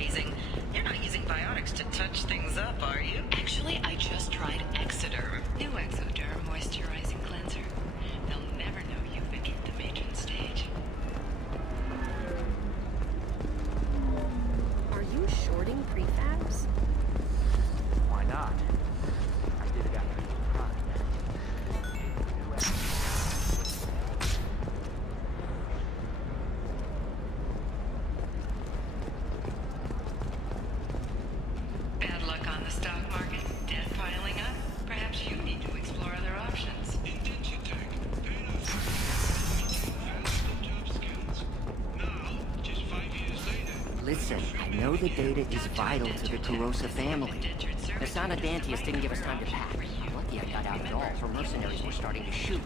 amazing. You're not using biotics to touch things up, are you? Actually, I just tried Exoderm. New Exoderm moisturizing cleanser. They'll never know you've entered the matron stage. Are you shorting prefabs? Why not? I did it after you cried. Bad luck on the stock market, debt piling up. Perhaps you need to explore other options. Listen, I know the data is vital to the Carosa family. Asana Dantius didn't give us time to pack. I'm lucky I got out at all. Her mercenaries were starting to shoot.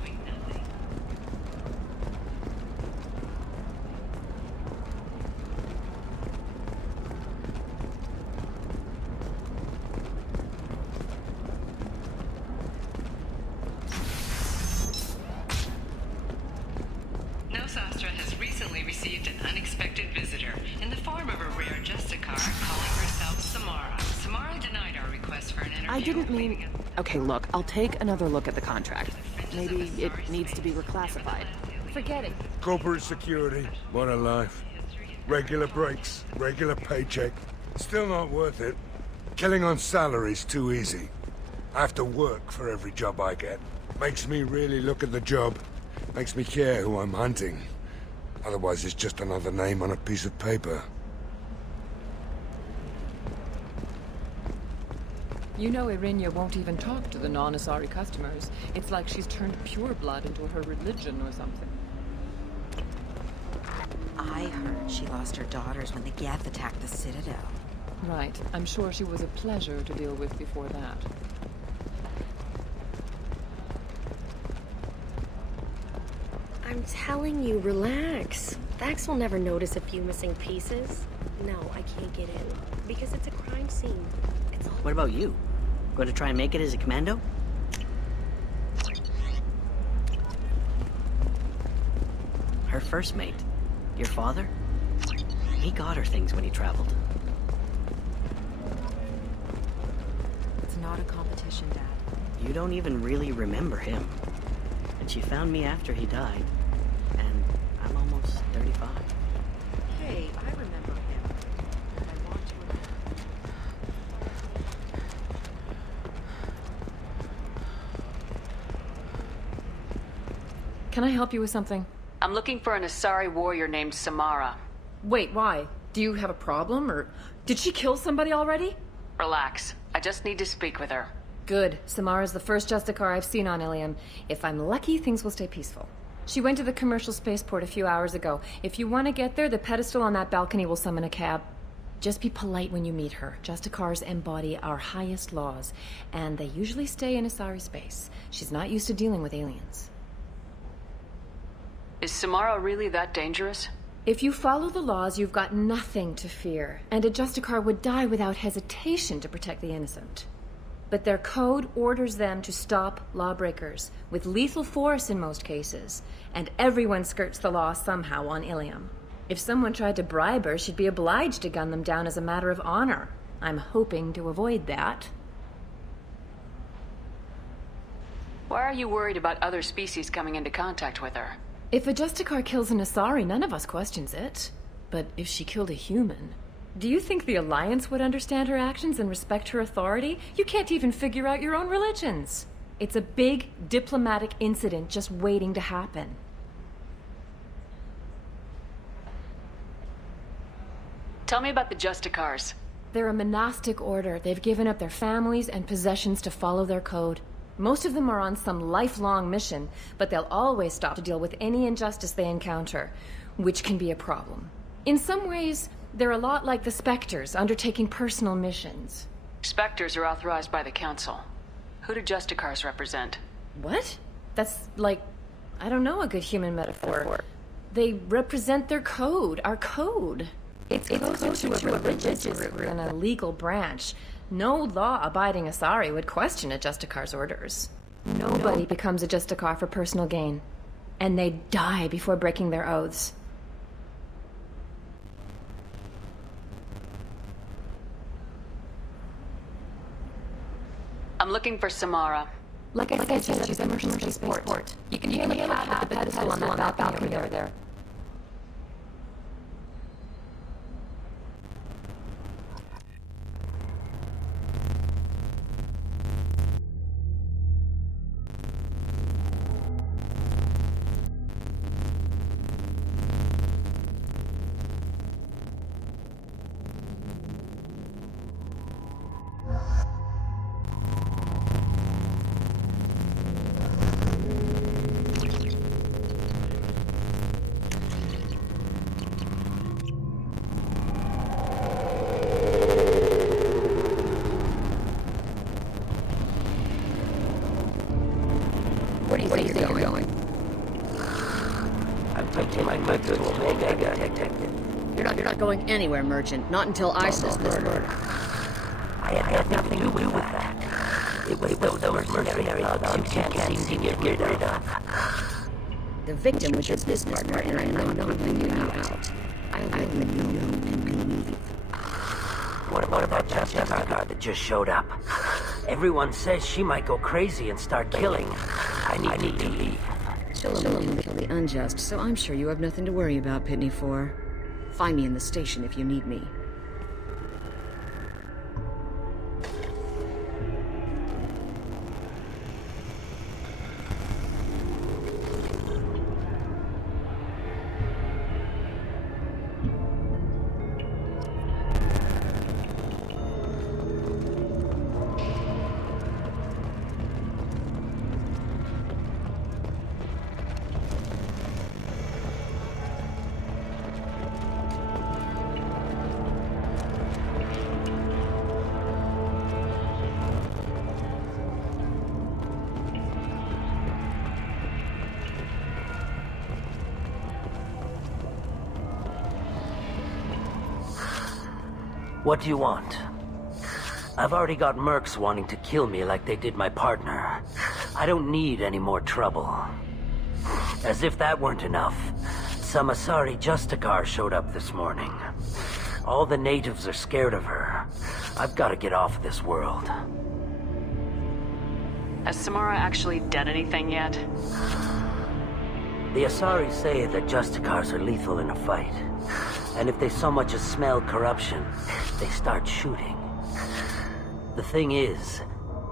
Nosastra has recently received an unexpected visitor in the form of a rare Justicar calling herself Samara. Samara denied our request for an interview. I didn't mean... Okay, look, I'll take another look at the contract. Maybe it needs to be reclassified. Forget it. Corporate security, what a life. Regular breaks, regular paycheck. Still not worth it. Killing on salary's too easy. I have to work for every job I get. Makes me really look at the job. Makes me care who I'm hunting. Otherwise, it's just another name on a piece of paper. You know Irinia won't even talk to the non-Asari customers. It's like she's turned pure blood into her religion or something. I heard she lost her daughters when the Geth attacked the Citadel. Right. I'm sure she was a pleasure to deal with before that. I'm telling you, relax. Vax will never notice a few missing pieces. No, I can't get in. Because it's a crime scene. It's all... What about you? Going to try and make it as a commando? Her first mate, your father? He got her things when he traveled. It's not a competition, Dad. You don't even really remember him. And she found me after he died. And I'm almost 35. Hey, I remember him. And I want to... Can I help you with something? I'm looking for an Asari warrior named Samara. Wait, why? Do you have a problem, or did she kill somebody already? Relax. I just need to speak with her. Good. Samara's the first Justicar I've seen on Ilium. If I'm lucky, things will stay peaceful. She went to the commercial spaceport a few hours ago. If you want to get there, the pedestal on that balcony will summon a cab. Just be polite when you meet her. Justicars embody our highest laws, and they usually stay in Asari space. She's not used to dealing with aliens. Is Samara really that dangerous? If you follow the laws, you've got nothing to fear, and a Justicar would die without hesitation to protect the innocent. But their code orders them to stop lawbreakers, with lethal force in most cases, and everyone skirts the law somehow on Ilium. If someone tried to bribe her, she'd be obliged to gun them down as a matter of honor. I'm hoping to avoid that. Why are you worried about other species coming into contact with her? If a Justicar kills an Asari, none of us questions it. But if she killed a human... Do you think the Alliance would understand her actions and respect her authority? You can't even figure out your own religions. It's a big diplomatic incident just waiting to happen. Tell me about the Justicars. They're a monastic order. They've given up their families and possessions to follow their code. Most of them are on some lifelong mission, but they'll always stop to deal with any injustice they encounter, which can be a problem. In some ways, they're a lot like the Spectres, undertaking personal missions. Spectres are authorized by the Council. Who do Justicars represent? What? That's like, I don't know, a good human metaphor. They represent their code, our code. It's closer to a religious group than a legal branch. No law-abiding Asari would question a Justicar's orders. Nobody becomes a Justicar for personal gain. And they die before breaking their oaths. looking for Samara. Like I said, she's a merchant spaceport. You can hear the pad with the pedestal on that balcony over there. Where do you think you're going? I'm taking my move to Omega, Detective. You're not going anywhere, Merchant. Not until I solve this murder. I had nothing to do with that. It was those mercenary thugs you can't seem to get rid of. The victim was your business partner, and I'm not leaving you out. I'll let you know and leave. What about Justicar that just showed up? Everyone says she might go crazy and start killing. I need to leave. She'll only kill the unjust, so I'm sure you have nothing to worry about, Pitney 4. Find me in the station if you need me. What do you want? I've already got mercs wanting to kill me like they did my partner. I don't need any more trouble. As if that weren't enough, some Asari Justicar showed up this morning. All the natives are scared of her. I've got to get off this world. Has Samara actually done anything yet? The Asari say that Justicars are lethal in a fight. And if they so much as smell corruption, they start shooting. The thing is,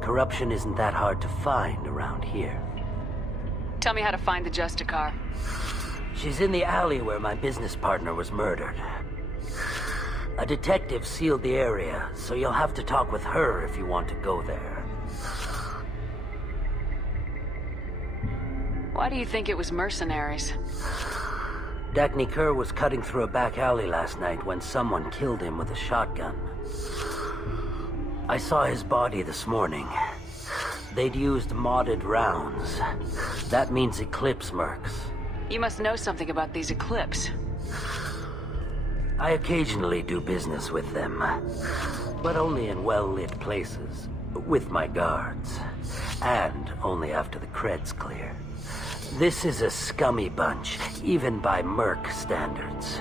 corruption isn't that hard to find around here. Tell me how to find the Justicar. She's in the alley where my business partner was murdered. A detective sealed the area, so you'll have to talk with her if you want to go there. Why do you think it was mercenaries? Dagny Kerr was cutting through a back alley last night when someone killed him with a shotgun. I saw his body this morning. They'd used modded rounds. That means Eclipse mercs. You must know something about these Eclipse. I occasionally do business with them, but only in well-lit places, with my guards, and only after the cred's clear. This is a scummy bunch, even by merc standards.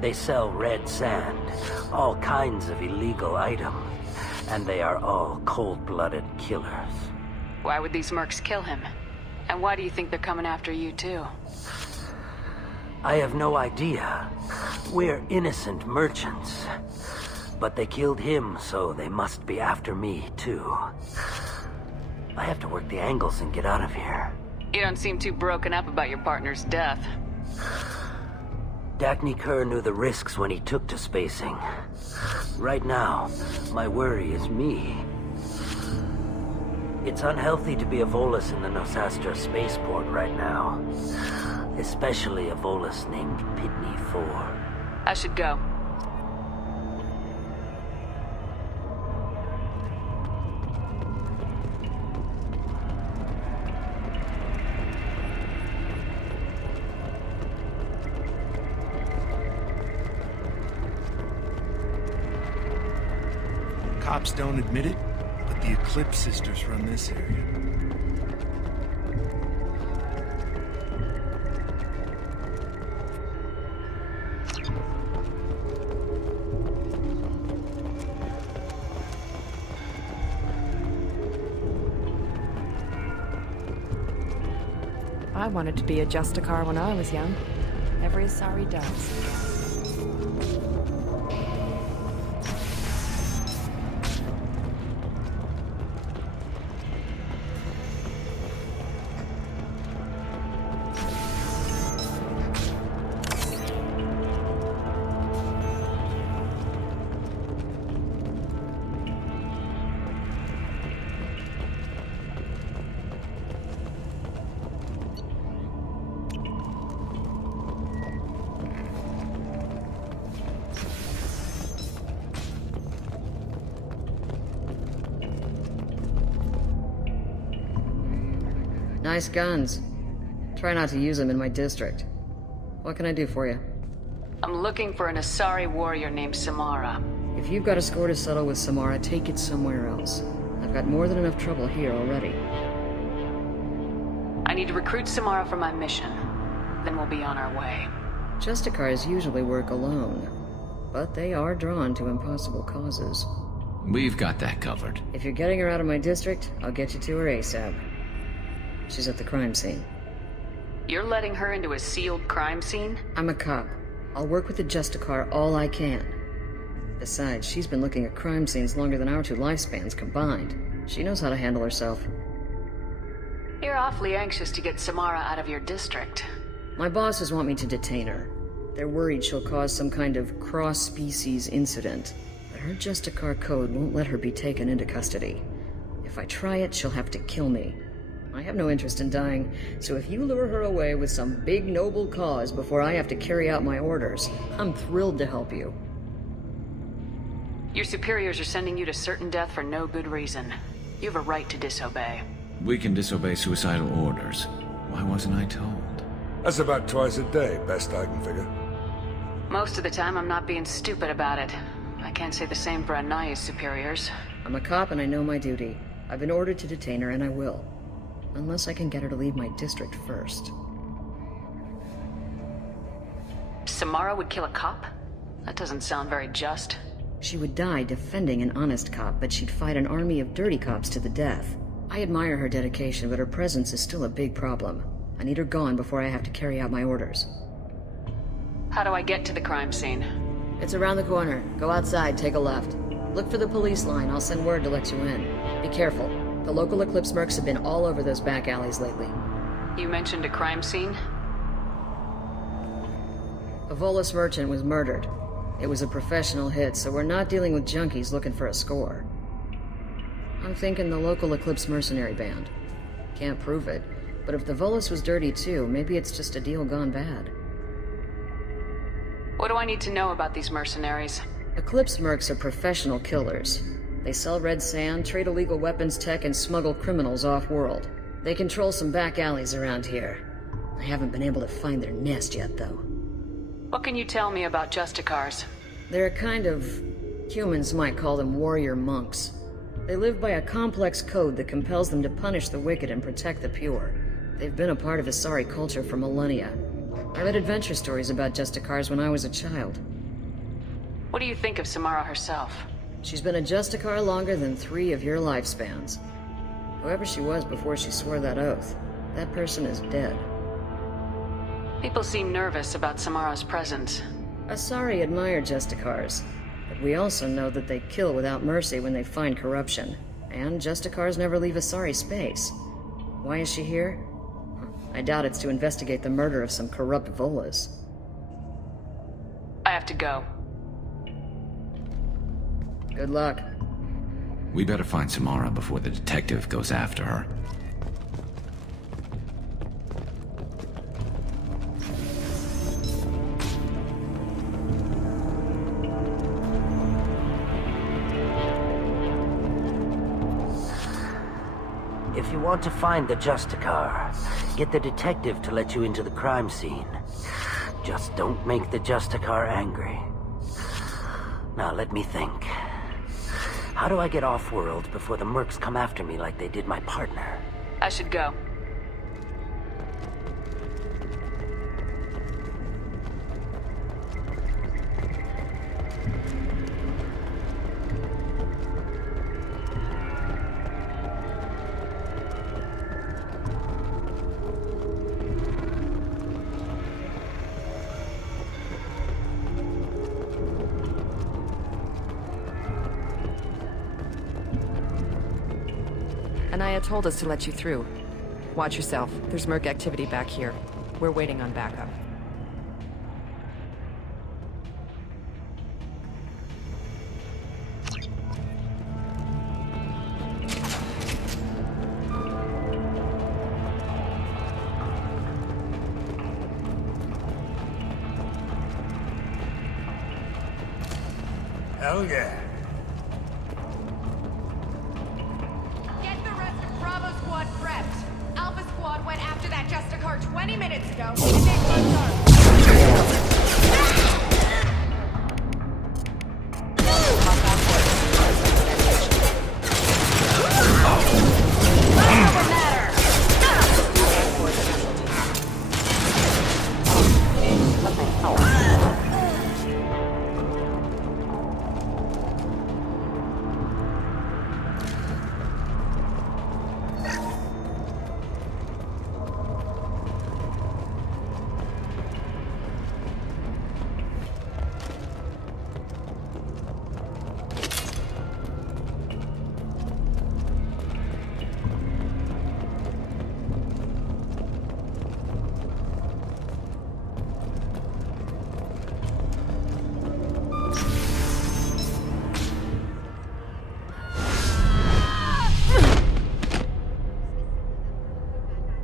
They sell red sand, all kinds of illegal items, and they are all cold-blooded killers. Why would these mercs kill him? And why do you think they're coming after you too? I have no idea. We're innocent merchants. But they killed him, so they must be after me too. I have to work the angles and get out of here. You don't seem too broken up about your partner's death. Dagny Kerr knew the risks when he took to spacing. Right now, my worry is me. It's unhealthy to be a Volus in the Nosastra spaceport right now. Especially a Volus named Pitney 4. I should go. Cops don't admit it, but the Eclipse sisters run this area. I wanted to be a Justicar when I was young. Every Asari does. Nice guns. Try not to use them in my district. What can I do for you? I'm looking for an Asari warrior named Samara. If you've got a score to settle with Samara, take it somewhere else. I've got more than enough trouble here already. I need to recruit Samara for my mission. Then we'll be on our way. Justicars usually work alone, but they are drawn to impossible causes. We've got that covered. If you're getting her out of my district, I'll get you to her ASAP. She's at the crime scene. You're letting her into a sealed crime scene? I'm a cop. I'll work with the Justicar all I can. Besides, she's been looking at crime scenes longer than our 2 lifespans combined. She knows how to handle herself. You're awfully anxious to get Samara out of your district. My bosses want me to detain her. They're worried she'll cause some kind of cross-species incident. But her Justicar code won't let her be taken into custody. If I try it, she'll have to kill me. I have no interest in dying, so if you lure her away with some big noble cause before I have to carry out my orders, I'm thrilled to help you. Your superiors are sending you to certain death for no good reason. You have a right to disobey. We can disobey suicidal orders. Why wasn't I told? That's about twice a day, best I can figure. Most of the time, I'm not being stupid about it. I can't say the same for Anaya's superiors. I'm a cop and I know my duty. I've been ordered to detain her and I will. Unless I can get her to leave my district first. Samara would kill a cop? That doesn't sound very just. She would die defending an honest cop, but she'd fight an army of dirty cops to the death. I admire her dedication, but her presence is still a big problem. I need her gone before I have to carry out my orders. How do I get to the crime scene? It's around the corner. Go outside, take a left. Look for the police line. I'll send word to let you in. Be careful. The local Eclipse mercs have been all over those back alleys lately. You mentioned a crime scene? A Volus merchant was murdered. It was a professional hit, so we're not dealing with junkies looking for a score. I'm thinking the local Eclipse mercenary band. Can't prove it, but if the Volus was dirty too, maybe it's just a deal gone bad. What do I need to know about these mercenaries? Eclipse mercs are professional killers. They sell red sand, trade illegal weapons tech, and smuggle criminals off-world. They control some back alleys around here. I haven't been able to find their nest yet, though. What can you tell me about Justicars? They're a kind of... humans might call them warrior monks. They live by a complex code that compels them to punish the wicked and protect the pure. They've been a part of Asari culture for millennia. I read adventure stories about Justicars when I was a child. What do you think of Samara herself? She's been a Justicar longer than 3 of your lifespans. Whoever she was before she swore that oath, that person is dead. People seem nervous about Samara's presence. Asari admire Justicars, but we also know that they kill without mercy when they find corruption. And Justicars never leave Asari space. Why is she here? I doubt it's to investigate the murder of some corrupt Volus. I have to go. Good luck. We better find Samara before the detective goes after her. If you want to find the Justicar, get the detective to let you into the crime scene. Just don't make the Justicar angry. Now let me think. How do I get off-world before the mercs come after me like they did my partner? I should go. Anaya told us to let you through. Watch yourself. There's Merc activity back here. We're waiting on backup. Hell yeah. Get the rest of Bravo Squad prepped. Alpha Squad went after that Justicar 20 minutes ago, and they bugged our...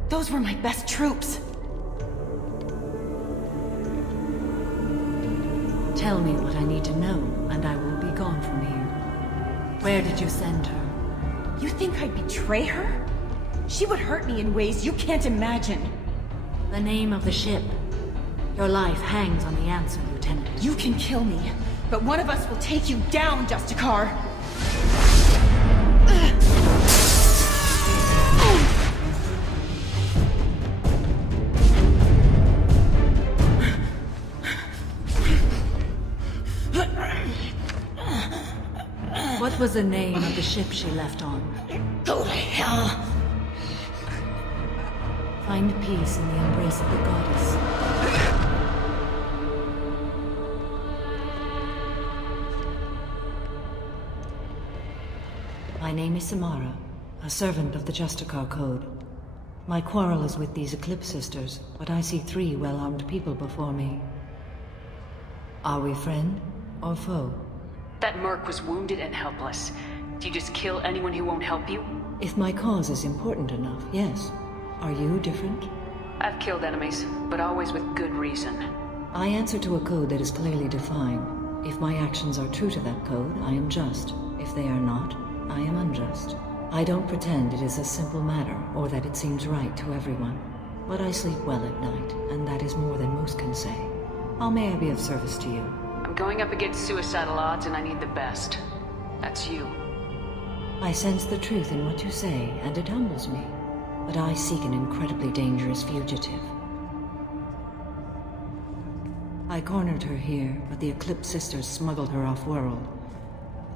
Those were my best troops. Tell me what I need to know, and I will be gone from here. Where did you send her? You think I'd betray her? She would hurt me in ways you can't imagine. The name of the ship. Your life hangs on the answer, Lieutenant. You can kill me, but one of us will take you down, Justicar. What was the name of the ship she left on? Go to hell! Find peace in the embrace of the goddess. My name is Samara, a servant of the Justicar Code. My quarrel is with these Eclipse Sisters, but I see 3 well-armed people before me. Are we friend or foe? That merc was wounded and helpless. Do you just kill anyone who won't help you? If my cause is important enough, yes. Are you different? I've killed enemies, but always with good reason. I answer to a code that is clearly defined. If my actions are true to that code, I am just. If they are not, I am unjust. I don't pretend it is a simple matter, or that it seems right to everyone. But I sleep well at night, and that is more than most can say. How may I be of service to you? I'm going up against suicidal odds and I need the best. That's you. I sense the truth in what you say, and it humbles me. But I seek an incredibly dangerous fugitive. I cornered her here, but the Eclipse Sisters smuggled her off-world.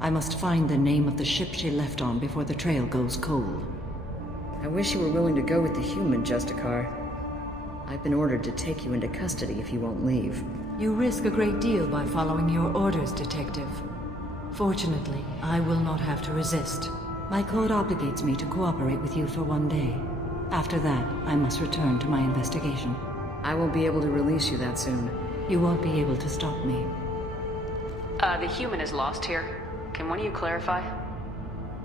I must find the name of the ship she left on before the trail goes cold. I wish you were willing to go with the human, Justicar. I've been ordered to take you into custody if you won't leave. You risk a great deal by following your orders, Detective. Fortunately, I will not have to resist. My code obligates me to cooperate with you for 1 day. After that, I must return to my investigation. I won't be able to release you that soon. You won't be able to stop me. The human is lost here. Can one of you clarify?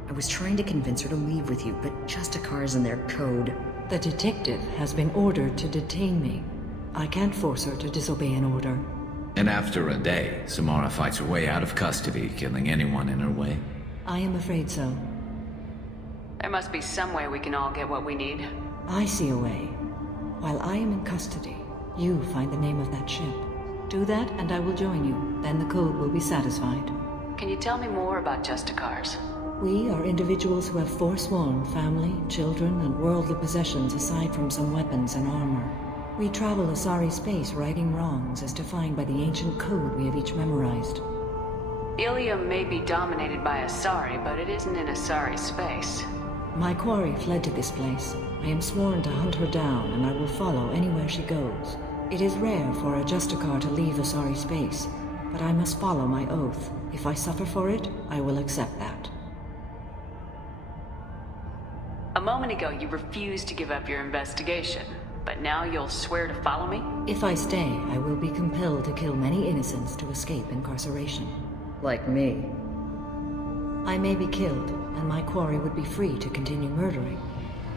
I was trying to convince her to leave with you, but Justicar's in their code. The detective has been ordered to detain me. I can't force her to disobey an order. And after a day, Samara fights her way out of custody, killing anyone in her way? I am afraid so. There must be some way we can all get what we need. I see a way. While I am in custody, you find the name of that ship. Do that and I will join you. Then the code will be satisfied. Can you tell me more about Justicars? We are individuals who have forsworn family, children, and worldly possessions aside from some weapons and armor. We travel Asari space righting wrongs as defined by the ancient code we have each memorized. Ilium may be dominated by Asari, but it isn't in Asari space. My quarry fled to this place. I am sworn to hunt her down, and I will follow anywhere she goes. It is rare for a Justicar to leave Asari space, but I must follow my oath. If I suffer for it, I will accept that. A moment ago, you refused to give up your investigation, but now you'll swear to follow me? If I stay, I will be compelled to kill many innocents to escape incarceration. Like me. I may be killed, and my quarry would be free to continue murdering.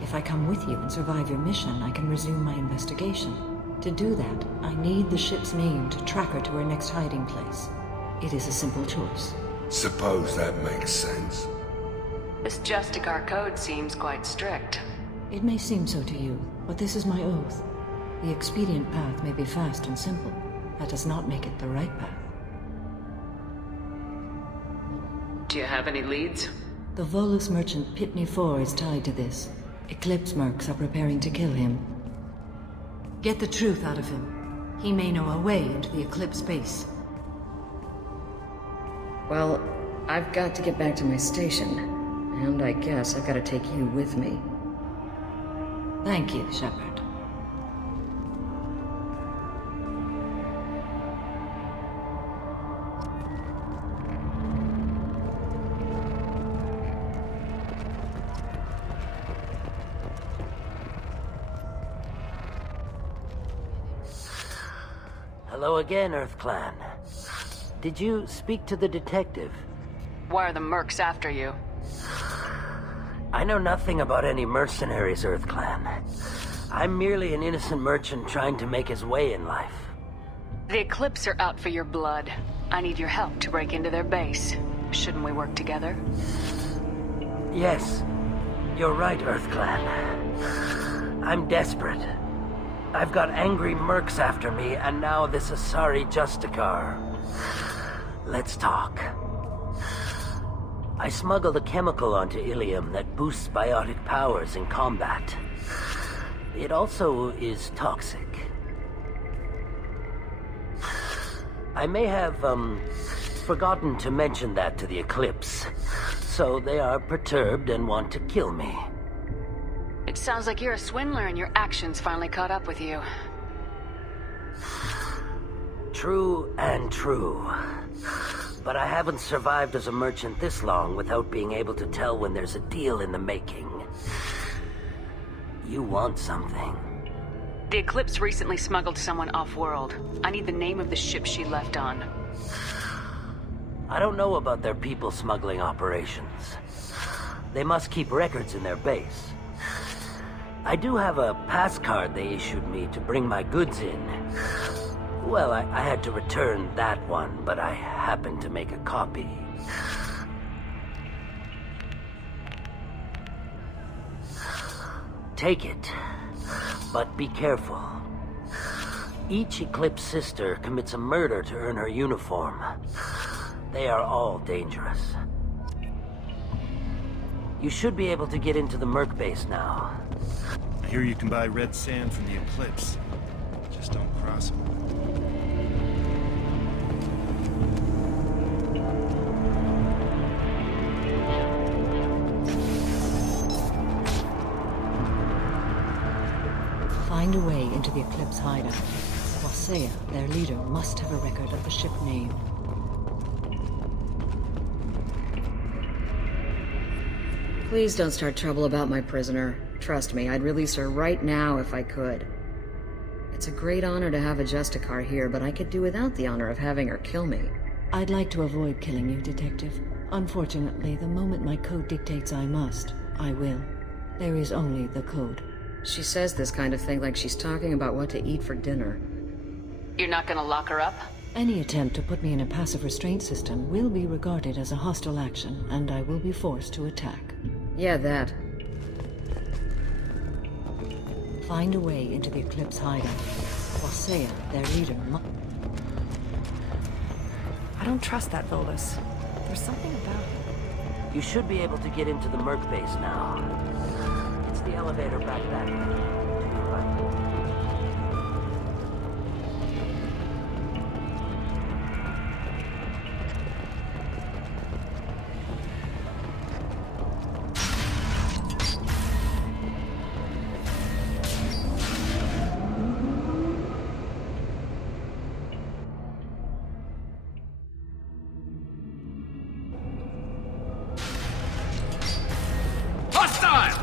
If I come with you and survive your mission, I can resume my investigation. To do that, I need the ship's name to track her to her next hiding place. It is a simple choice. Suppose that makes sense. This Justicar code seems quite strict. It may seem so to you, but this is my oath. The expedient path may be fast and simple. That does not make it the right path. Do you have any leads? The Volus merchant Pitney 4 is tied to this. Eclipse mercs are preparing to kill him. Get the truth out of him. He may know a way into the Eclipse base. Well, I've got to get back to my station. And I guess I've got to take you with me. Thank you, Shepard. Hello again, Earth Clan. Did you speak to the detective? Why are the mercs after you? I know nothing about any mercenaries, Earth Clan. I'm merely an innocent merchant trying to make his way in life. The Eclipse are out for your blood. I need your help to break into their base. Shouldn't we work together? Yes, you're right, Earth Clan. I'm desperate. I've got angry mercs after me, and now this Asari Justicar. Let's talk. I smuggled a chemical onto Ilium that boosts biotic powers in combat. It also is toxic. I may have, forgotten to mention that to the Eclipse, so they are perturbed and want to kill me. It sounds like you're a swindler and your actions finally caught up with you. True and true. But I haven't survived as a merchant this long without being able to tell when there's a deal in the making. You want something. The Eclipse recently smuggled someone off-world. I need the name of the ship she left on. I don't know about their people smuggling operations. They must keep records in their base. I do have a pass card they issued me to bring my goods in. Well, I had to return that one, but I happened to make a copy. Take it, but be careful. Each Eclipse sister commits a murder to earn her uniform. They are all dangerous. You should be able to get into the Merc base now. I hear you can buy red sand from the Eclipse. Just don't cross them. Find a way into the Eclipse hideout. Wasea, their leader, must have a record of the ship name. Please don't start trouble about my prisoner. Trust me, I'd release her right now if I could. It's a great honor to have a Justicar here, but I could do without the honor of having her kill me. I'd like to avoid killing you, Detective. Unfortunately, the moment my code dictates I must, I will. There is only the code. She says this kind of thing like she's talking about what to eat for dinner. You're not gonna lock her up? Any attempt to put me in a passive restraint system will be regarded as a hostile action, and I will be forced to attack. Yeah, that. Find a way into the Eclipse hideout. Wasea, their leader, I don't trust that Volus. There's something about him. You should be able to get into the Merc base now. It's the elevator back that way. To your right. Hostile!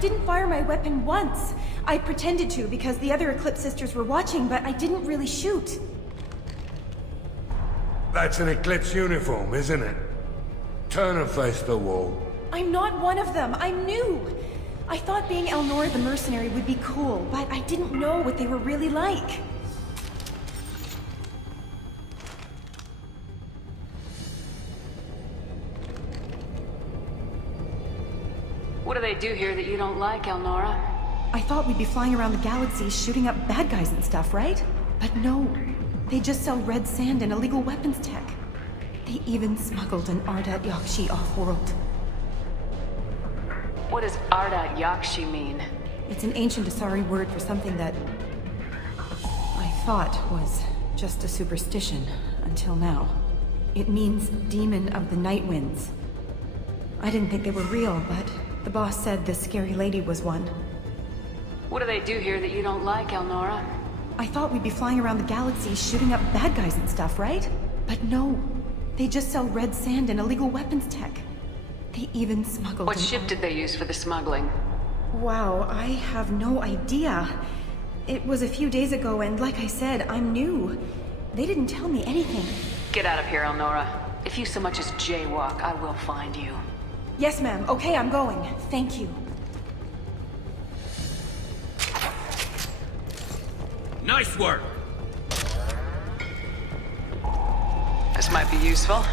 didn't fire my weapon once. I pretended to because the other Eclipse sisters were watching, but I didn't really shoot. That's an Eclipse uniform, isn't it? Turn and face the wall. I'm not one of them. I'm new. I thought being Elnora the mercenary would be cool, but I didn't know what they were really like. What do they do here that you don't like, Elnora? I thought we'd be flying around the galaxy shooting up bad guys and stuff, right? But no. They just sell red sand and illegal weapons tech. They even smuggled an Ardat Yakshi off-world. What does Ardat Yakshi mean? It's an ancient Asari word for something that I thought was just a superstition until now. It means demon of the night winds. I didn't think they were real, but the boss said this scary lady was one. What do they do here that you don't like, Elnora? I thought we'd be flying around the galaxy shooting up bad guys and stuff, right? But no. They just sell red sand and illegal weapons tech. They even smuggled What ship did they use for the smuggling? Wow, I have no idea. It was a few days ago, and like I said, I'm new. They didn't tell me anything. Get out of here, Elnora. If you so much as jaywalk, I will find you. Yes, ma'am. Okay, I'm going. Thank you. Nice work! This might be useful.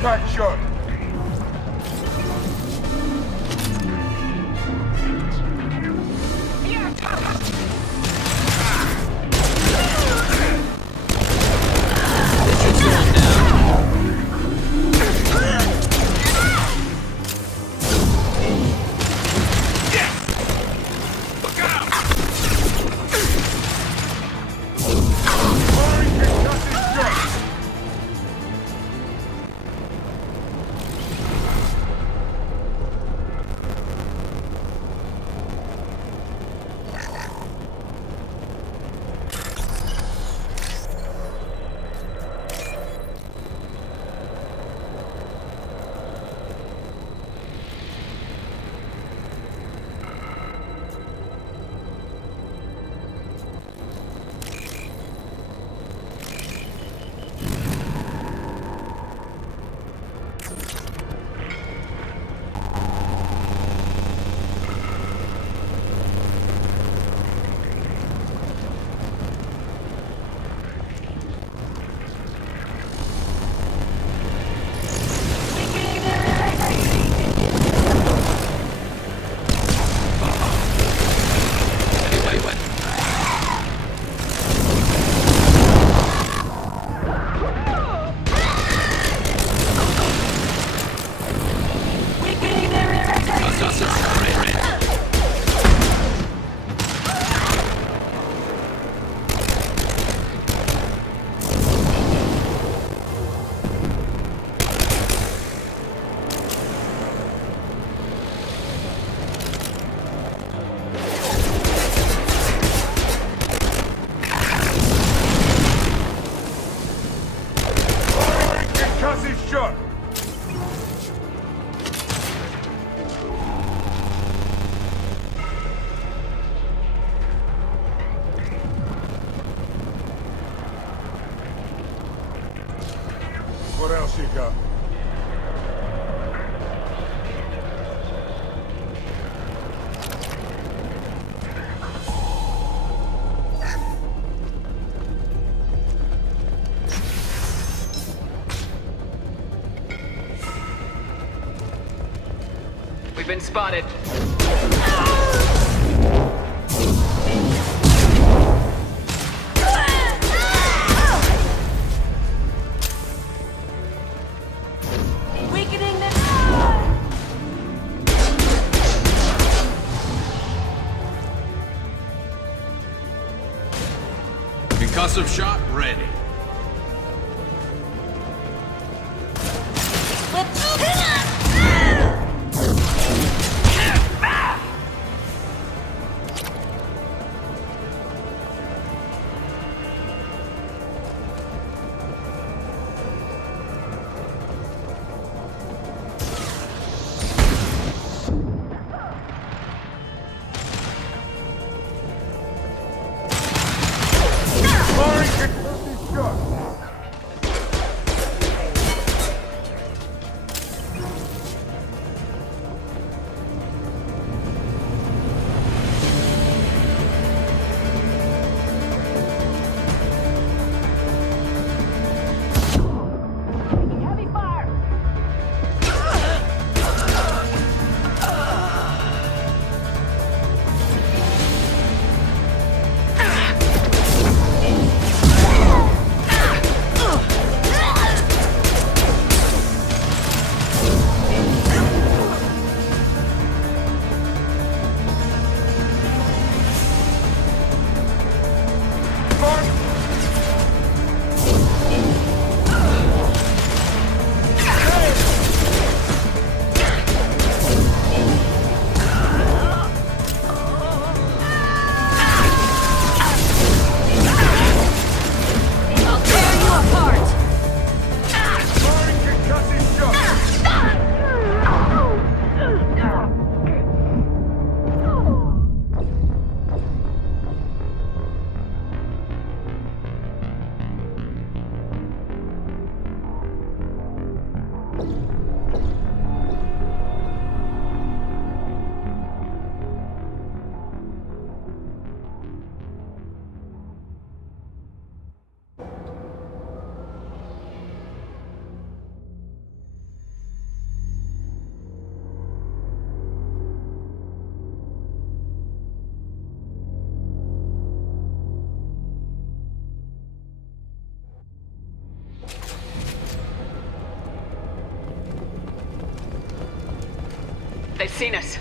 Impact shot! been spotted. Weakening the... Concussive shot ready. They've seen us.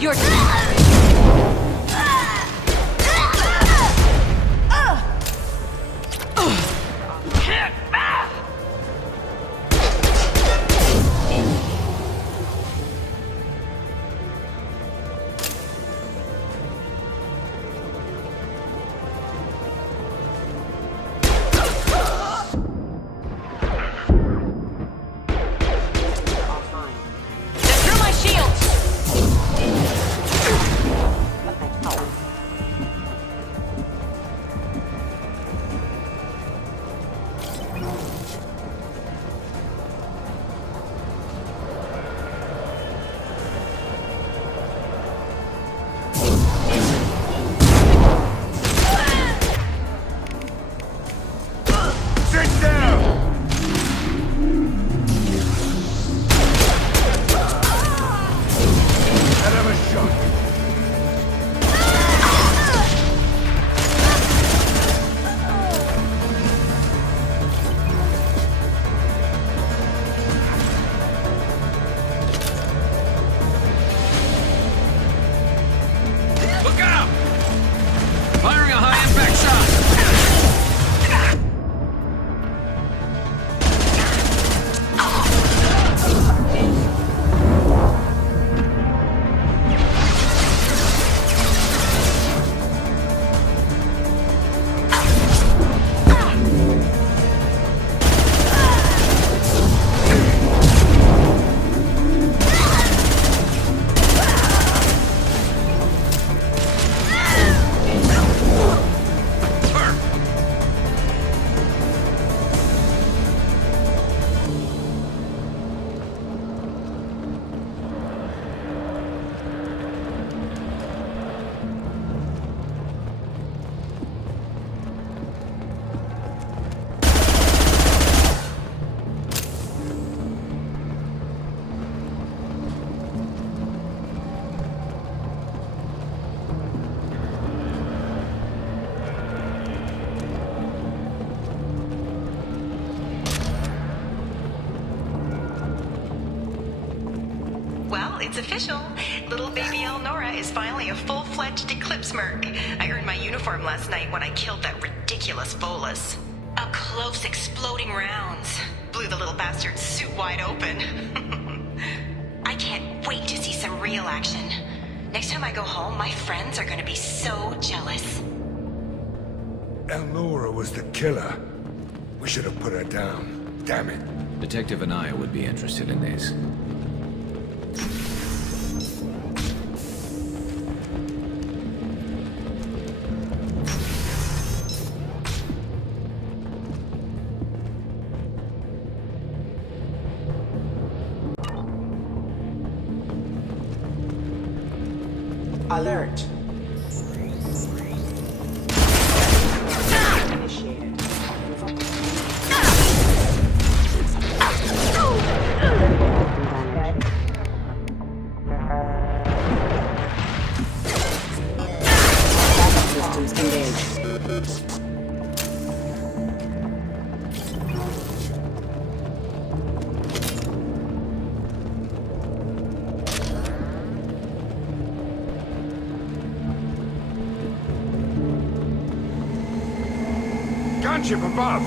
You're... Through my shield! official. Little baby Elnora is finally a full-fledged Eclipse merc. I earned my uniform last night when I killed that ridiculous Volus. Up close, exploding rounds. Blew the little bastard's suit wide open. I can't wait to see some real action. Next time I go home, my friends are gonna be so jealous. Elnora was the killer. We should have put her down. Damn it. Detective Anaya would be interested in this. Alert. Systems engaged. Gunship above!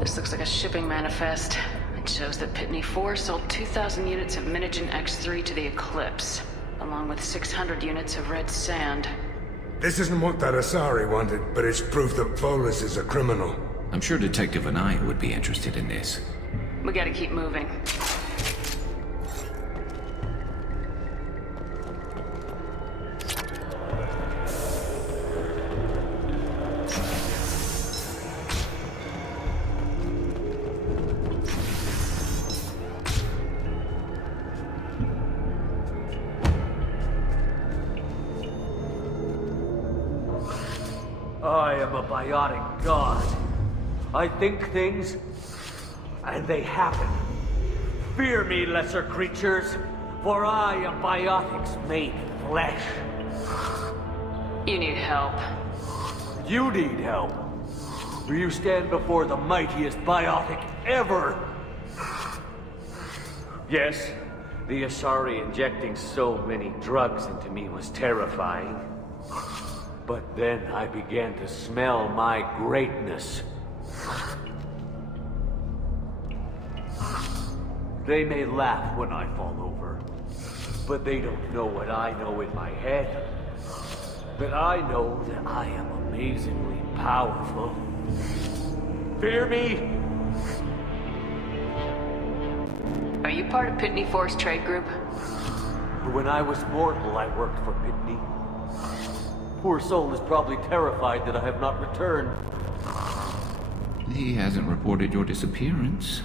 This looks like a shipping manifest. It shows that Pitney 4 sold 2,000 units of Minigen X3 to the Eclipse, along with 600 units of red sand. This isn't what that Asari wanted, but it's proof that Volus is a criminal. I'm sure Detective Anaya would be interested in this. We gotta keep moving. I am a biotic god. I think things, and they happen. Fear me, lesser creatures, for I am biotics made in flesh. You need help. You need help. For you stand before the mightiest biotic ever. Yes, the Asari injecting so many drugs into me was terrifying. But then I began to smell my greatness. They may laugh when I fall over, but they don't know what I know in my head. But I know that I am amazingly powerful. fear me? Are you part of Pitney Force Trade Group? When I was mortal, I worked for Pitney. Poor soul is probably terrified that I have not returned. He hasn't reported your disappearance.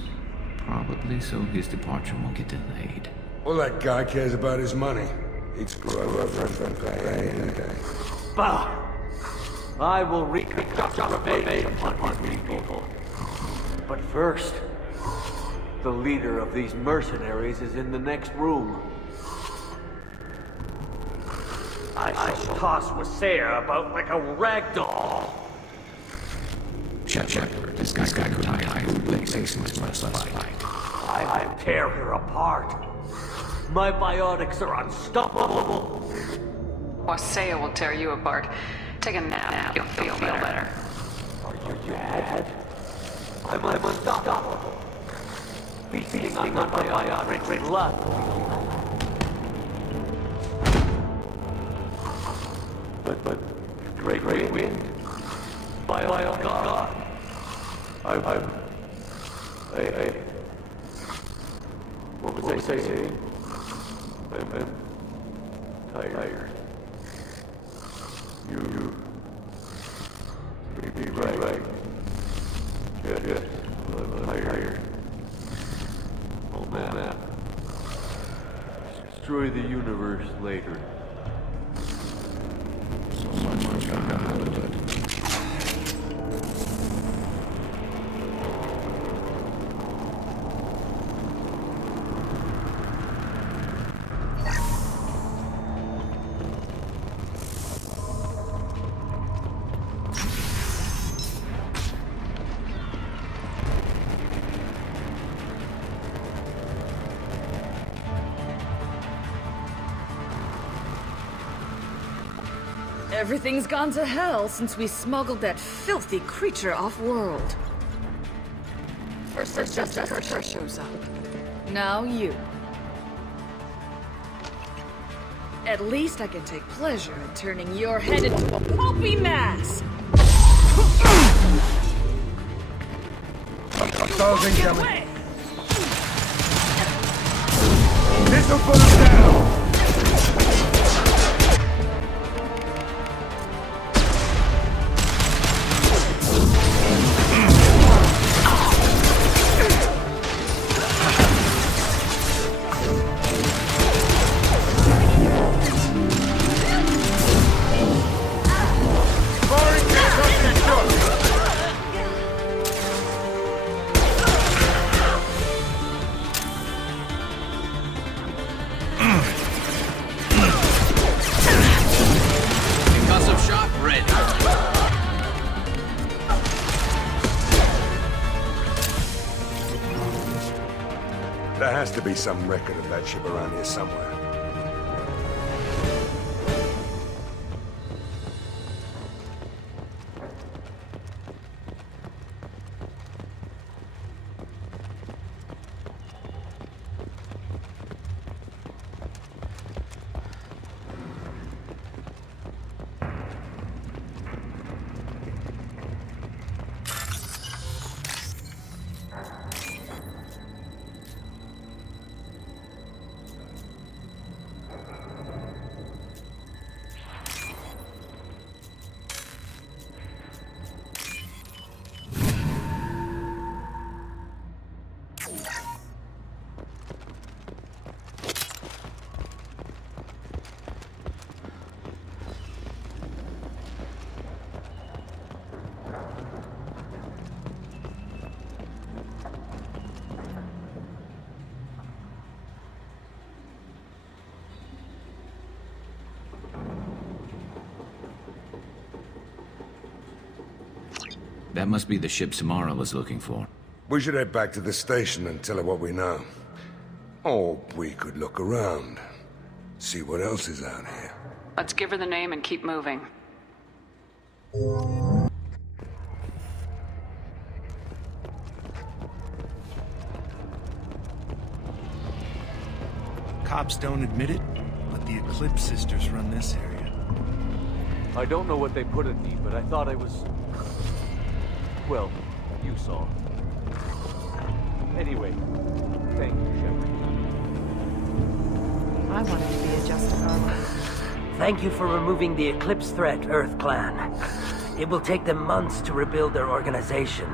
Probably so his departure won't get delayed. All that guy cares about is money. He'd screw over and pay. Bah! I will wreak revenge upon these people. But first, the leader of these mercenaries is in the next room. I shall toss Wasea about like a rag doll. Shepard, this guy could tie bootlaces with my fight. I tear her apart. My biotics are unstoppable. Wasea will tear you apart. Take a nap, you'll feel better. Are you mad? I'm unstoppable. Feasting on my biotic blood. But great wind. Bio God. What was I saying? I'm tired. You may be right. Yes, I'm tired. Oh man. Destroy the universe later. So much got out of it. Everything's gone to hell since we smuggled that filthy creature off-world. First Justicar shows up. Now you. At least I can take pleasure in turning your head into a pulpy mass! Assault incoming! This'll put him down! There has to be some record of that ship around here somewhere. That must be the ship Samara was looking for. We should head back to the station and tell her what we know. Or we could look around. See what else is out here. Let's give her the name and keep moving. Cops don't admit it, but the Eclipse sisters run this area. I don't know what they put in me, but I thought I was... well, You saw. Anyway, thank you, Shepard. I wanted to be a Justicar. Thank you for removing the Eclipse threat, Earth Clan. It will take them months to rebuild their organization.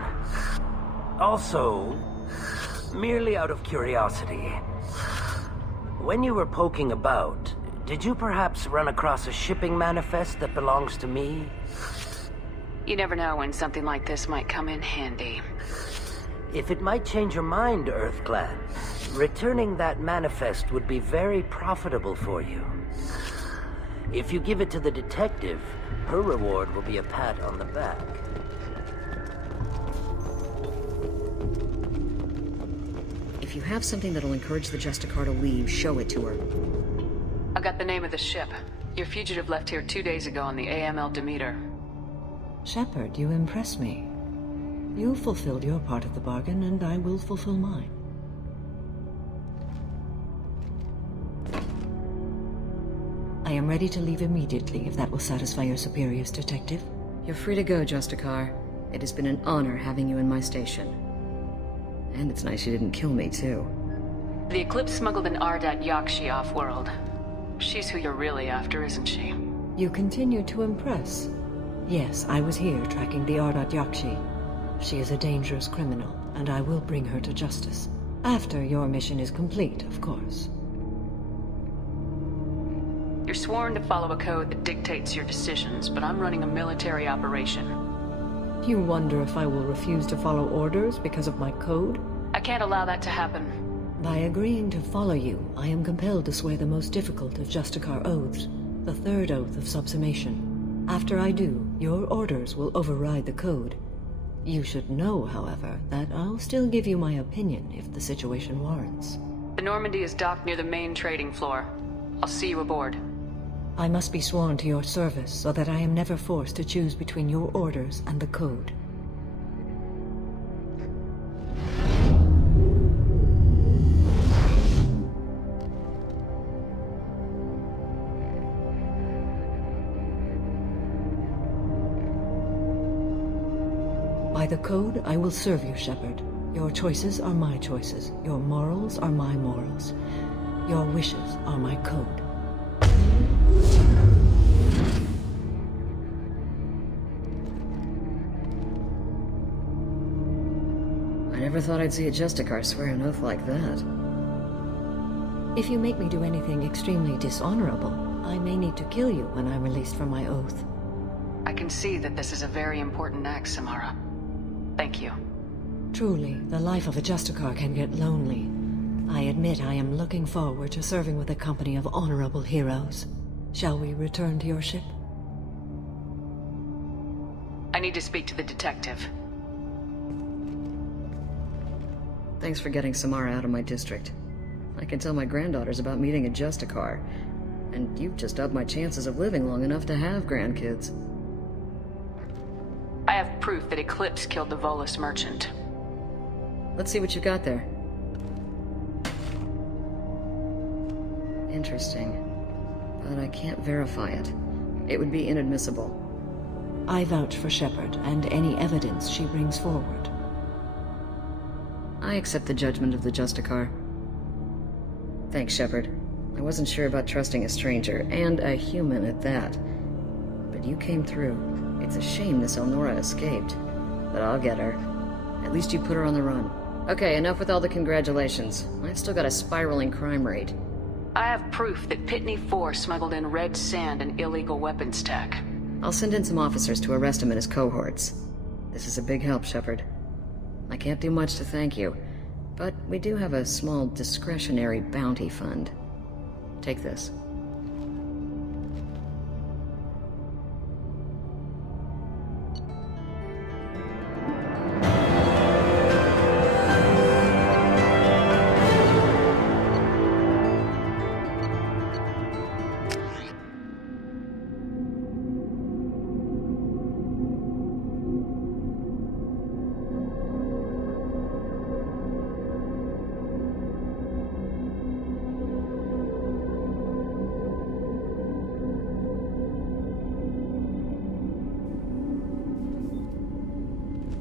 Also, merely out of curiosity, when you were poking about, did you perhaps run across a shipping manifest that belongs to me? You never know when something like this might come in handy. If it might change your mind, Earth Clan, returning that manifest would be very profitable for you. If you give it to the detective, her reward will be a pat on the back. If you have something that'll encourage the Justicar to leave, show it to her. I got the name of the ship. Your fugitive left here 2 days ago on the AML Demeter. Shepard, you impress me. You fulfilled your part of the bargain, and I will fulfill mine. I am ready to leave immediately, if that will satisfy your superiors, Detective. You're free to go, Justicar. It has been an honor having you in my station. And it's nice you didn't kill me, too. The Eclipse smuggled an Ardat Yakshi off-world. She's who you're really after, isn't she? You continue to impress. Yes, I was here tracking the Ardat Yakshi. She is a dangerous criminal, and I will bring her to justice. After your mission is complete, of course. You're sworn to follow a code that dictates your decisions, but I'm running a military operation. You wonder if I will refuse to follow orders because of my code? I can't allow that to happen. By agreeing to follow you, I am compelled to swear the most difficult of Justicar oaths, the third oath of subsumation. After I do, your orders will override the code. You should know, however, that I'll still give you my opinion if the situation warrants. The Normandy is docked near the main trading floor. I'll see you aboard. I must be sworn to your service so that I am never forced to choose between your orders and the code. By the code, I will serve you, Shepard. Your choices are my choices. Your morals are my morals. Your wishes are my code. I never thought I'd see a Justicar swear an oath like that. If you make me do anything extremely dishonorable, I may need to kill you when I'm released from my oath. I can see that this is a very important act, Samara. Thank you. Truly, the life of a Justicar can get lonely. I admit I am looking forward to serving with a company of honorable heroes. Shall we return to your ship? I need to speak to the detective. Thanks for getting Samara out of my district. I can tell my granddaughters about meeting a Justicar, and you've just upped my chances of living long enough to have grandkids. I have proof that Eclipse killed the Volus merchant. Let's see what you got there. Interesting. But I can't verify it. It would be inadmissible. I vouch for Shepard and any evidence she brings forward. I accept the judgment of the Justicar. Thanks, Shepard. I wasn't sure about trusting a stranger, and a human at that. But you came through. It's a shame this Elnora escaped. But I'll get her. At least you put her on the run. Okay, enough with all the congratulations. I've still got a spiraling crime rate. I have proof that Pitney 4 smuggled in red sand and illegal weapons tech. I'll send in some officers to arrest him and his cohorts. This is a big help, Shepard. I can't do much to thank you, but we do have a small discretionary bounty fund. Take this.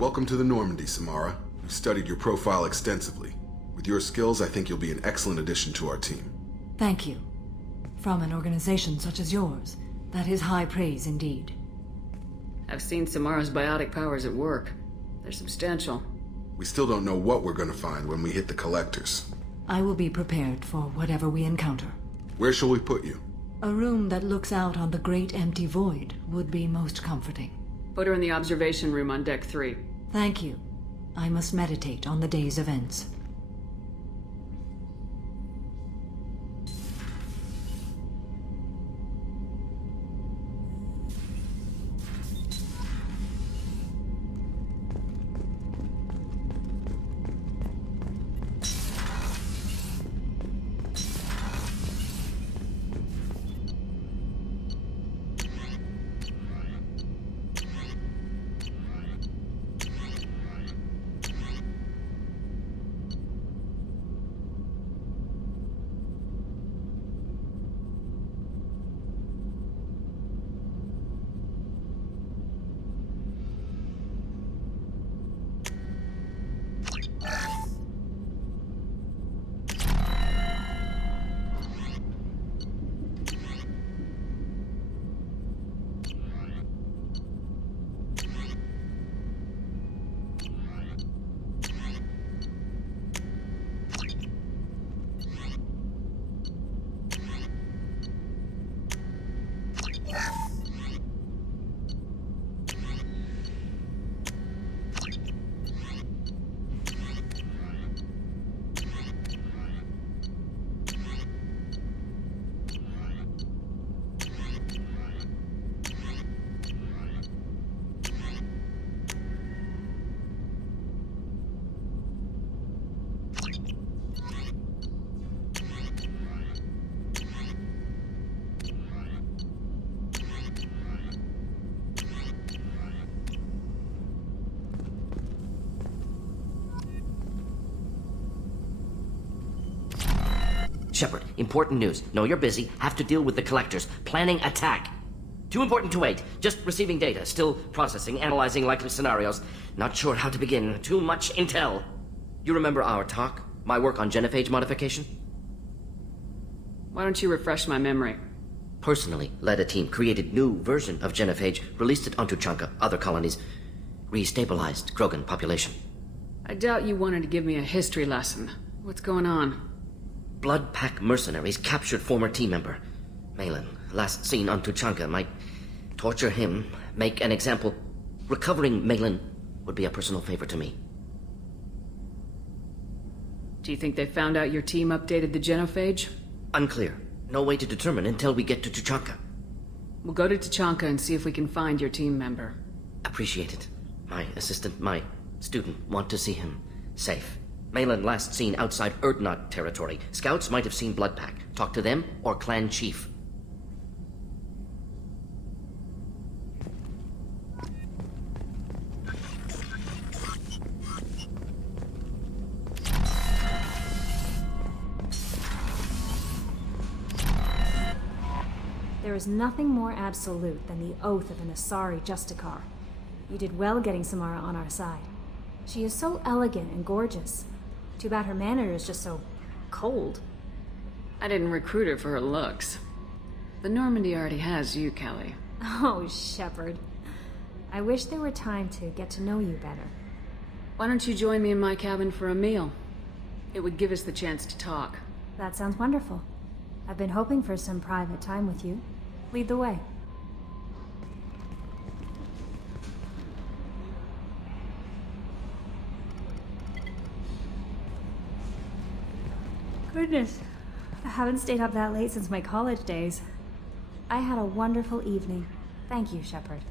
Welcome to the Normandy, Samara. We've studied your profile extensively. With your skills, I think you'll be an excellent addition to our team. Thank you. From an organization such as yours, that is high praise indeed. I've seen Samara's biotic powers at work. They're substantial. We still don't know what we're gonna find when we hit the collectors. I will be prepared for whatever we encounter. Where shall we put you? A room that looks out on the great empty void would be most comforting. Put her in the observation room on Deck 3. Thank you. I must meditate on the day's events. Shepard, important news. Know you're busy. Have to deal with the collectors. Planning attack. Too important to wait. Just receiving data. Still processing, analyzing likely scenarios. Not sure how to begin. Too much intel. You remember our talk? My work on genophage modification? Why don't you refresh my memory? Personally led a team, created new version of genophage, released it onto Chunka, other colonies, restabilized Krogan population. I doubt you wanted to give me a history lesson. What's going on? Blood Pack mercenaries captured former team member. Malin, last seen on Tuchanka, might torture him, make an example. Recovering Malin would be a personal favor to me. Do you think they found out your team updated the genophage? Unclear. No way to determine until we get to Tuchanka. We'll go to Tuchanka and see if we can find your team member. Appreciate it. My assistant, my student, want to see him safe. Malin last seen outside Erdnot territory. Scouts might have seen Blood Pack. Talk to them or clan chief. There is nothing more absolute than the oath of an Asari Justicar. You did well getting Samara on our side. She is so elegant and gorgeous. Too bad her manner is just so cold. I didn't recruit her for her looks. The Normandy already has you, Kelly. Oh, Shepard. I wish there were time to get to know you better. Why don't you join me in my cabin for a meal? It would give us the chance to talk. That sounds wonderful. I've been hoping for some private time with you. Lead the way. Goodness, I haven't stayed up that late since my college days. I had a wonderful evening. Thank you, Shepard.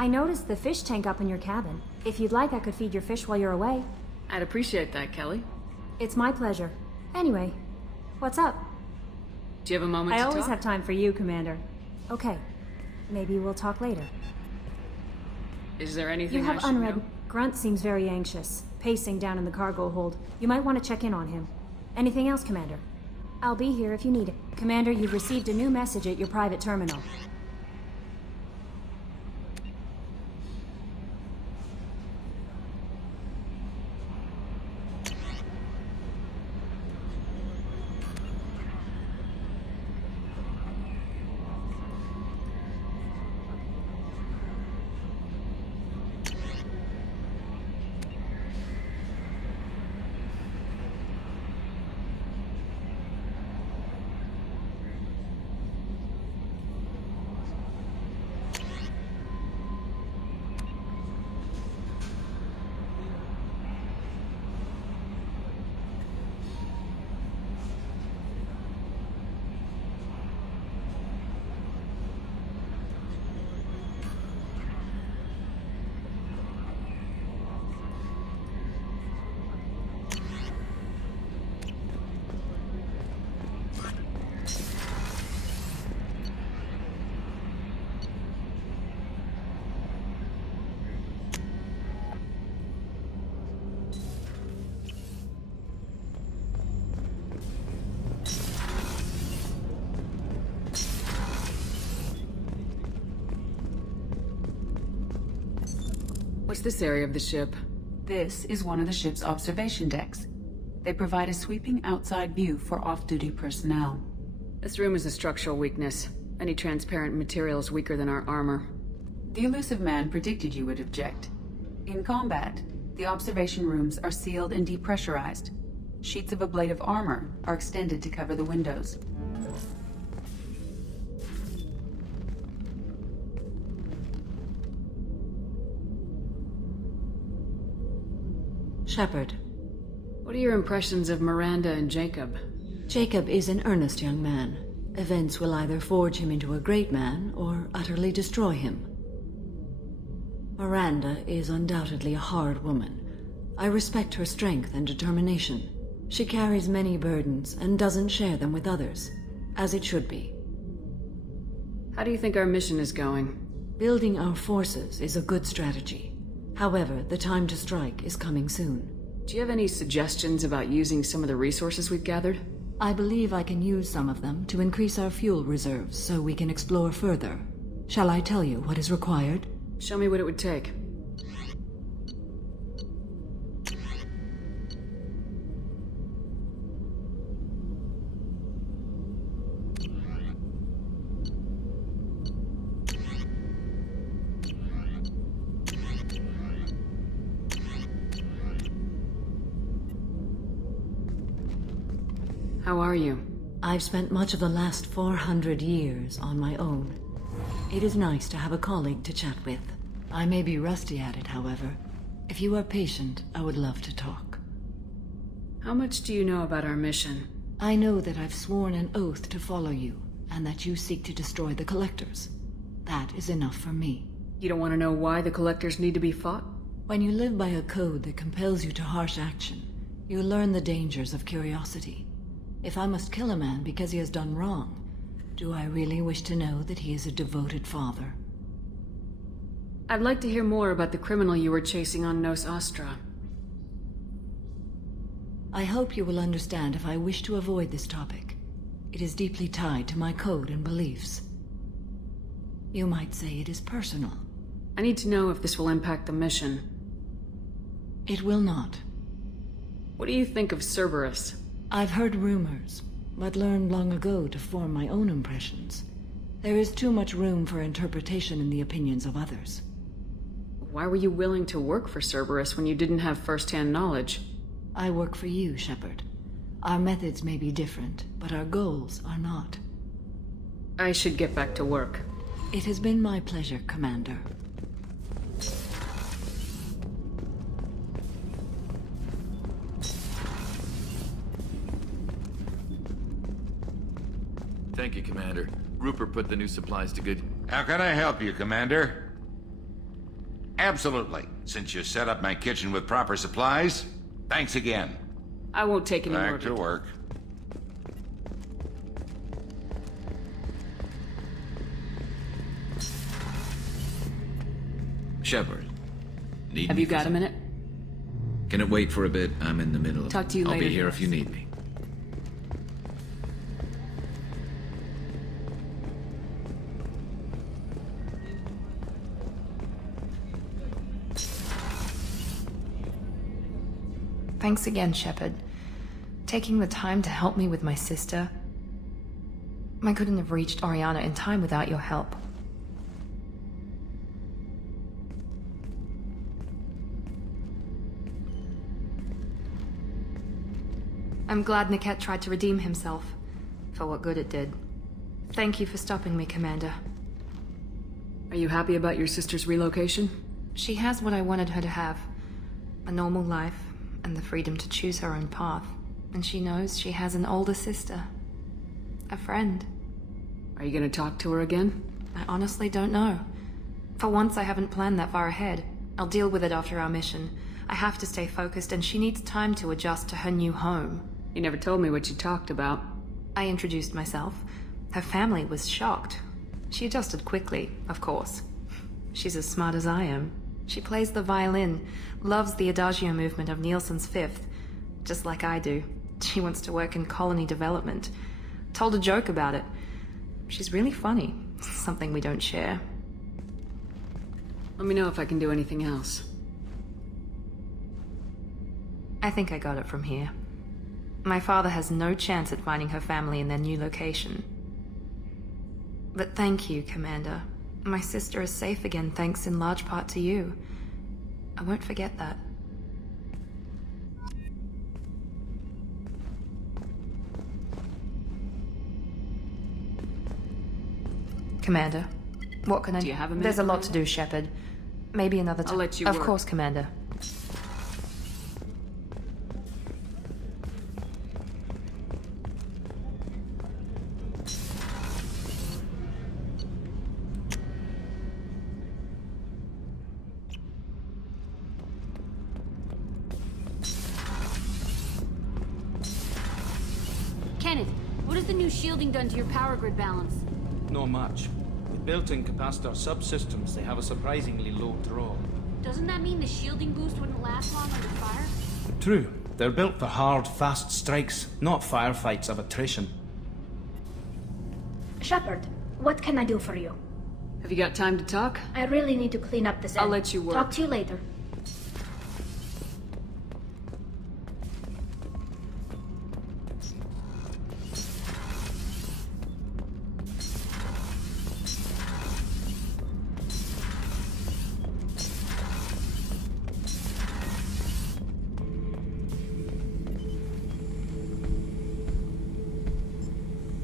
I noticed the fish tank up in your cabin. If you'd like, I could feed your fish while you're away. I'd appreciate that, Kelly. It's my pleasure. Anyway, what's up? Do you have a moment to I talk? always have time for you, Commander. Okay, maybe we'll talk later. Is there anything You have I should unread. know? Grunt seems very anxious, pacing down in the cargo hold. You might want to check in on him. Anything else, Commander? I'll be here if you need it. Commander, you've received a new message at your private terminal. What's this area of the ship? This is one of the ship's observation decks. They provide a sweeping outside view for off-duty personnel. This room is a structural weakness. Any transparent material is weaker than our armor. The elusive man predicted you would object. In combat, the observation rooms are sealed and depressurized. Sheets of ablative armor are extended to cover the windows. Shepard. What are your impressions of Miranda and Jacob? Jacob is an earnest young man. Events will either forge him into a great man or utterly destroy him. Miranda is undoubtedly a hard woman. I respect her strength and determination. She carries many burdens and doesn't share them with others, as it should be. How do you think our mission is going? Building our forces is a good strategy. However, the time to strike is coming soon. Do you have any suggestions about using some of the resources we've gathered? I believe I can use some of them to increase our fuel reserves so we can explore further. Shall I tell you what is required? Show me what it would take. How are you? I've spent much of the last 400 years on my own. It is nice to have a colleague to chat with. I may be rusty at it, however. If you are patient, I would love to talk. How much do you know about our mission? I know that I've sworn an oath to follow you, and that you seek to destroy the Collectors. That is enough for me. You don't want to know why the Collectors need to be fought? When you live by a code that compels you to harsh action, you learn the dangers of curiosity. If I must kill a man because he has done wrong, do I really wish to know that he is a devoted father? I'd like to hear more about the criminal you were chasing on Nos Astra. I hope you will understand if I wish to avoid this topic. It is deeply tied to my code and beliefs. You might say it is personal. I need to know if this will impact the mission. It will not. What do you think of Cerberus? I've heard rumors, but learned long ago to form my own impressions. There is too much room for interpretation in the opinions of others. Why were you willing to work for Cerberus when you didn't have first-hand knowledge? I work for you, Shepard. Our methods may be different, but our goals are not. I should get back to work. It has been my pleasure, Commander. Thank you, Commander. Rupert put the new supplies to good... How can I help you, Commander? Absolutely. Since you set up my kitchen with proper supplies, thanks again. I won't take any more Back to work. Shepard. Have you got a minute? Can it wait for a bit? I'm in the middle of... Talk to you I'll later, be here Lewis. if you need me. Thanks again, Shepard. Taking the time to help me with my sister. I couldn't have reached Oriana in time without your help. I'm glad Niket tried to redeem himself, for what good it did. Thank you for stopping me, Commander. Are you happy about your sister's relocation? She has what I wanted her to have. A normal life, and the freedom to choose her own path. And she knows she has an older sister. A friend. Are you gonna talk to her again? I honestly don't know. For once, I haven't planned that far ahead. I'll deal with it after our mission. I have to stay focused, and she needs time to adjust to her new home. You never told me what you talked about. I introduced myself. Her family was shocked. She adjusted quickly, of course. She's as smart as I am. She plays the violin, loves the Adagio movement of Nielsen's Fifth, just like I do. She wants to work in colony development. Told a joke about it. She's really funny, something we don't share. Let me know if I can do anything else. I think I got it from here. My father has no chance at finding her family in their new location. But thank you, Commander. My sister is safe again thanks in large part to you. I won't forget that. Commander, what can I do? You have a minute, There's a lot to Commander? do, Shepard. Maybe another time. I'll let you Of work. course, Commander. Kenneth, what has the new shielding done to your power grid balance? Not much. With built-in capacitor subsystems, they have a surprisingly low draw. Doesn't that mean the shielding boost wouldn't last long under fire? True. They're built for hard, fast strikes, not firefights of attrition. Shepard, what can I do for you? Have you got time to talk? I really need to clean up this I'll end. let you work. Talk to you later.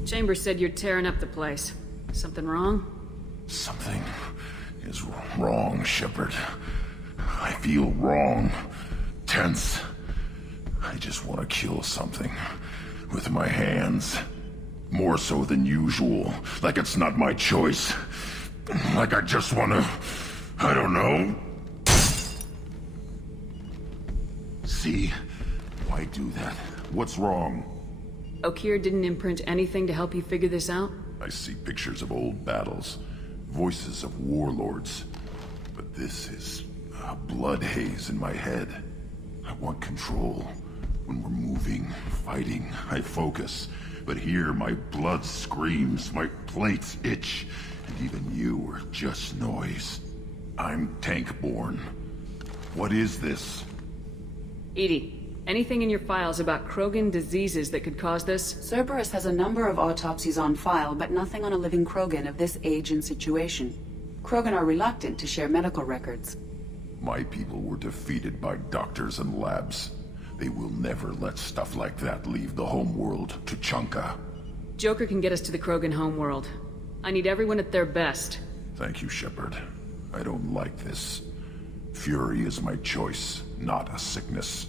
Chambers said you're tearing up the place. Something wrong? Something is wrong, Shepard. I feel wrong. Tense. I just want to kill something. With my hands. More so than usual. Like it's not my choice. Like I just want to... I don't know. See? Why do that? What's wrong? Okeer didn't imprint anything to help you figure this out? I see pictures of old battles, voices of warlords. But this is a blood haze in my head. I want control. When we're moving, fighting, I focus. But here my blood screams, my plates itch, and even you are just noise. I'm tank-born. What is this? Edie, anything in your files about Krogan diseases that could cause this? Cerberus has a number of autopsies on file, but nothing on a living Krogan of this age and situation. Krogan are reluctant to share medical records. My people were defeated by doctors and labs. They will never let stuff like that leave the homeworld to Chunka. Joker can get us to the Krogan homeworld. I need everyone at their best. Thank you, Shepard. I don't like this. Fury is my choice, not a sickness.